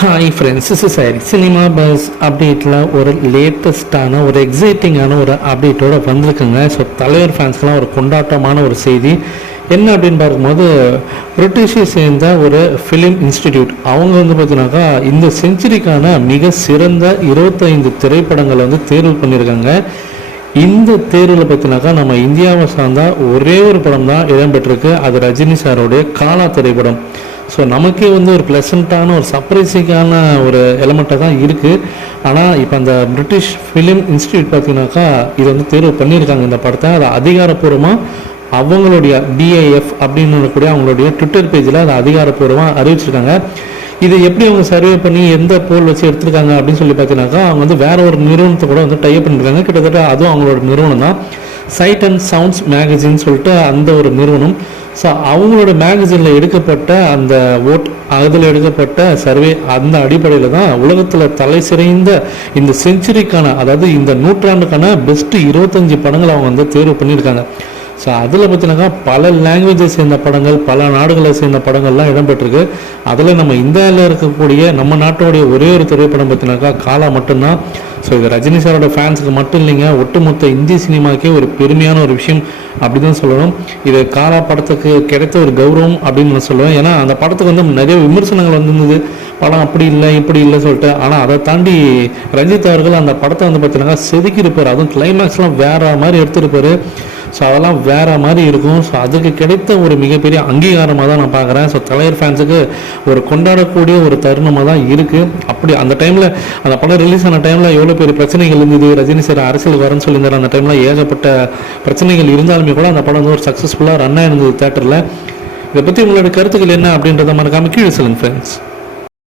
Hi friends is சாரி cinema buzz அப்டேட்டில் ஒரு லேட்டஸ்ட்டான ஒரு எக்ஸைட்டிங்கான ஒரு அப்டேட்டோடு வந்திருக்குங்க. ஸோ தலைவர் ஃபேன்ஸ்க்கெலாம் ஒரு கொண்டாட்டமான ஒரு செய்தி. என்ன அப்படின்னு பார்க்கும்போது பிரிட்டிஷை சேர்ந்த ஒரு ஃபிலிம் இன்ஸ்டிடியூட் அவங்க வந்து பார்த்தீங்கன்னாக்கா இந்த செஞ்சுரிக்கான மிக சிறந்த இருபத்தைந்து திரைப்படங்களை வந்து தேர்வு பண்ணியிருக்காங்க. இந்த தேர்வில் பார்த்தினாக்கா நம்ம இந்தியாவை சார்ந்த ஒரே ஒரு படம் தான் இடம்பெற்றிருக்கு. அது ரஜினி சாரோடைய காலா திரைப்படம். ஸோ நமக்கே வந்து ஒரு ப்ளசண்ட்டான ஒரு சர்ப்ரைசிங்கான ஒரு எலமெண்ட்டாக தான் இருக்குது ஆனால் இப்போ அந்த பிரிட்டிஷ் ஃபிலிம் இன்ஸ்டியூட் பார்த்தீங்கன்னாக்கா இது வந்து தேர்வு பண்ணியிருக்காங்க இந்த படத்தை. அதை அதிகாரப்பூர்வமாக அவங்களுடைய டிஐஎஃப் அப்படின்னு கூட அவங்களுடைய ட்விட்டர் பேஜில் அதை அதிகாரப்பூர்வமாக அறிவிச்சிருக்காங்க. இது எப்படி அவங்க சர்வே பண்ணி எந்த போல் வச்சு எடுத்திருக்காங்க அப்படின்னு சொல்லி பார்த்தீங்கன்னாக்கா அவங்க வந்து வேற ஒரு நிறுவனத்தை கூட வந்து டைப் பண்ணியிருக்காங்க கிட்டத்தட்ட அதுவும் அவங்களோட நிறுவனம் தான். சைட் அண்ட் சவுண்ட்ஸ் மேகசின் சொல்லிட்டு அந்த ஒரு நிறுவனம். ஸோ அவங்களோட மேகசினில் எடுக்கப்பட்ட அந்த ஓட் அதில் எடுக்கப்பட்ட சர்வே அந்த அடிப்படையில் தான் உலகத்தில் தலை சிறைந்த இந்த செஞ்சுரிக்கான அதாவது இந்த நூற்றாண்டுக்கான பெஸ்ட்டு இருபத்தஞ்சி படங்களை அவங்க வந்து தேர்வு பண்ணியிருக்காங்க. ஸோ அதில் பார்த்தீங்கன்னாக்கா பல லாங்குவேஜை சேர்ந்த படங்கள் பல நாடுகளை சேர்ந்த படங்கள்லாம் இடம்பெற்றிருக்கு. அதில் நம்ம இந்தியாவில் இருக்கக்கூடிய நம்ம நாட்டோடைய ஒரே ஒரு திரைப்படம் பார்த்தீங்கன்னாக்கா காலா மட்டும்தான். ஸோ இது ரஜினி சாரோட ஃபேன்ஸுக்கு மட்டும் இல்லைங்க. ஒட்டுமொத்த இந்திய சினிமாக்கே ஒரு பெருமையான ஒரு விஷயம் அப்படி தான் சொல்லணும். இது காலா படத்துக்கு கிடைத்த ஒரு கௌரவம் அப்படின்னு நான் சொல்லுவேன். ஏன்னா அந்த படத்துக்கு வந்து நிறைய விமர்சனங்கள் வந்திருந்தது. படம் அப்படி இல்லை இப்படி இல்லை சொல்லிட்டு. ஆனால் அதை தாண்டி ரஞ்சித் அவர்கள் அந்த படத்தை வந்து பார்த்தீங்கன்னா செதுக்கியிருப்பார். அதுவும் கிளைமேக்ஸ்லாம் வேற மாதிரி எடுத்திருப்பாரு. ஸோ அதெல்லாம் வேறு மாதிரி இருக்கும். ஸோ அதுக்கு கிடைத்த ஒரு மிகப்பெரிய அங்கீகாரமாக தான் நான் பார்க்குறேன். ஸோ தலைவர் ஃபேன்ஸுக்கு ஒரு கொண்டாடக்கூடிய ஒரு தருணமாக தான் இருக்குது அப்படி அந்த டைமில் அந்த படம் ரிலீஸ் ஆன டைமில் எவ்வளோ பெரிய பிரச்சனைகள் இருந்தது? ரஜினி சார் அரசியல் வரேன்னு சொல்லியிருந்தார் அந்த டைமில் ஏகப்பட்ட பிரச்சனைகள் இருந்தாலுமே கூட அந்த படம் வந்து ஒரு சக்ஸஸ்ஃபுல்லாக ரன் ஆயிருந்தது தேட்டரில் இதை பற்றி உங்களோட கருத்துக்கள் என்ன அப்படின்றத மறக்காமல் கீழே சொல்லுங்கள் ஃப்ரெண்ட்ஸ்